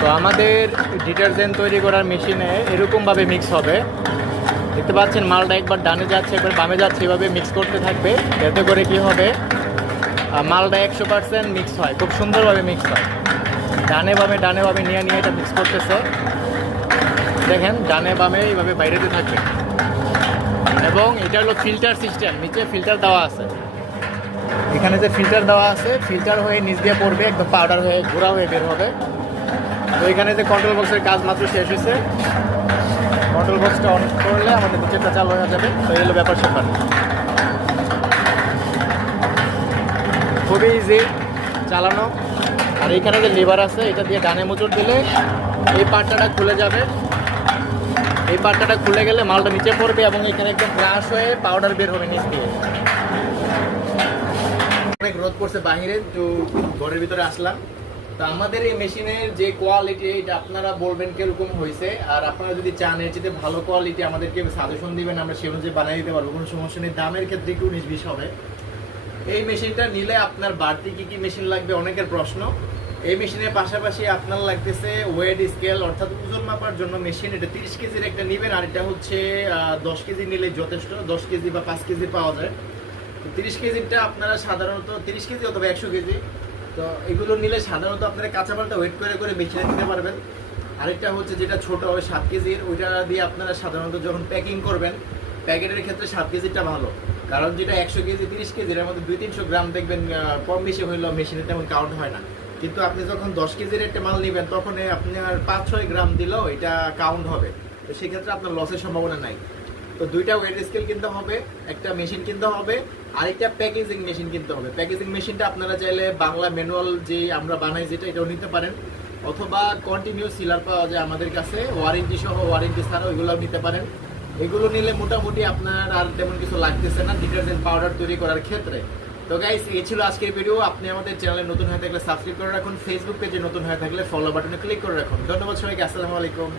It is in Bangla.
তো আমাদের ডিটারজেন্ট তৈরি করার মেশিনে এরকমভাবে মিক্স হবে। দেখতে পাচ্ছেন, মালটা একবার ডানে যাচ্ছে, একবার বামে যাচ্ছে, এভাবে মিক্স করতে থাকবে এতে করে কি হবে মালটা একশো পার্সেন্ট মিক্স হয়, খুব সুন্দরভাবে মিক্স হয়। ডানে বামে ডানে বামে নিয়ে নিয়ে এটা মিক্স করতেছে। দেখেন, ডানে বামে এইভাবে বাইরেতে থাকবে। এবং এটা হলো ফিল্টার সিস্টেম নিচে ফিল্টার দেওয়া আছে। এখানে যে ফিল্টার দেওয়া আছে ফিল্টার হয়ে নিচ দিয়ে পড়বে, একদম পাউডার হয়ে, ঘোরা হয়ে বের হবে। তো এখানে যে কন্ট্রোল বক্সের কাজ মাত্র শেষ হয়েছে। কন্ট্রোল বক্সটা অন করলে আমাদের নিচেরটা চালু হয়ে যাবে। তো এই হলো ব্যাপার স্যাপার। খুবই ইজি চালানো। আর এখানে যে লিভার আছে, এটা দিয়ে ডানে মোচড় দিলে এই পাট্টাটা খুলে যাবে। এই পাট্টাটা খুলে গেলে মালটা নিচে পড়বে এবং এখানে একদম ব্রাশ হয়ে পাউডার বের হবে নিচ দিয়ে। অনেক রোদ পড়ছে বাহিরে তো ঘরের ভিতরে আসলাম। তো আমাদের এই মেশিনের যে কোয়ালিটি এটা আপনারা বলবেন কীরকম হয়েছে? আর আপনারা যদি চান, এর চেয়ে ভালো কোয়ালিটি আমাদেরকে সাজেশন দিবেন, আমরা সে অনুযায়ী বানিয়ে দিতে পারব, কোনো সমস্যা নেই। দামের ক্ষেত্রে একটু উনিশ বিশ হবে। এই মেশিনটা নিলে আপনার বাড়তি কী কী মেশিন লাগবে, অনেকের প্রশ্ন। এই মেশিনের পাশাপাশি আপনার লাগতেছে ওয়েট স্কেল অর্থাৎ ওজন মাপার জন্য মেশিন। এটা তিরিশ কেজির একটা নেবেন, আর এটা হচ্ছে দশ কেজি নিলে যথেষ্ট, দশ কেজি বা পাঁচ কেজি পাওয়া যায়। তো তিরিশ কেজিটা আপনারা সাধারণত তিরিশ কেজি অথবা একশো কেজি তো এগুলো নিলে সাধারণত আপনারা কাঁচামালটা ওয়েট করে করে মেশিনে দিতে পারবেন। আরেকটা হচ্ছে যেটা ছোট হবে, সাত কেজির, ওইটা দিয়ে আপনারা সাধারণত যখন প্যাকিং করবেন প্যাকেটের ক্ষেত্রে সাত কেজিটা ভালো। কারণ যেটা একশো কেজি, তিরিশ কেজির মধ্যে দুই, তিনশো গ্রাম দেখবেন কম বেশি হইলেও মেশিনে তেমন কাউন্ট হয় না। কিন্তু আপনি যখন দশ কেজির একটা মাল নেবেন, তখন আপনার পাঁচ, ছয় গ্রাম দিলেও এটা কাউন্ট হবে। তো সেক্ষেত্রে আপনার লসের সম্ভাবনা নাই। তো দুইটা ওয়েট স্কেল কিনতে হবে, একটা মেশিন কিনতে হবে আরেকটা প্যাকেজিং মেশিন কিনতে হবে। প্যাকেজিং মেশিনটা আপনারা চাইলে বাংলা ম্যানুয়াল যে আমরা বানাই, যেটা এটাও নিতে পারেন। অথবা কন্টিনিউ সিলার পাওয়া যায় আমাদের কাছে। ওয়ারেন্টি সহ ওয়ারেন্টি ছাড়া ওইগুলোও নিতে পারেন। এগুলো নিলে মোটামুটি আপনার আর তেমন কিছু লাগতেছে না ডিটারজেন্ট পাউডার তৈরি করার ক্ষেত্রে। তো গাইস এই ছিল আজকের ভিডিও আপনি আমাদের চ্যানেলে নতুন হয়ে থাকলে সাবস্ক্রাইব করে রাখুন। ফেসবুক পেজে নতুন হয়ে থাকলে ফলো বাটনে ক্লিক করে রাখুন। ধন্যবাদ সবাইকে। আসসালামু আলাইকুম।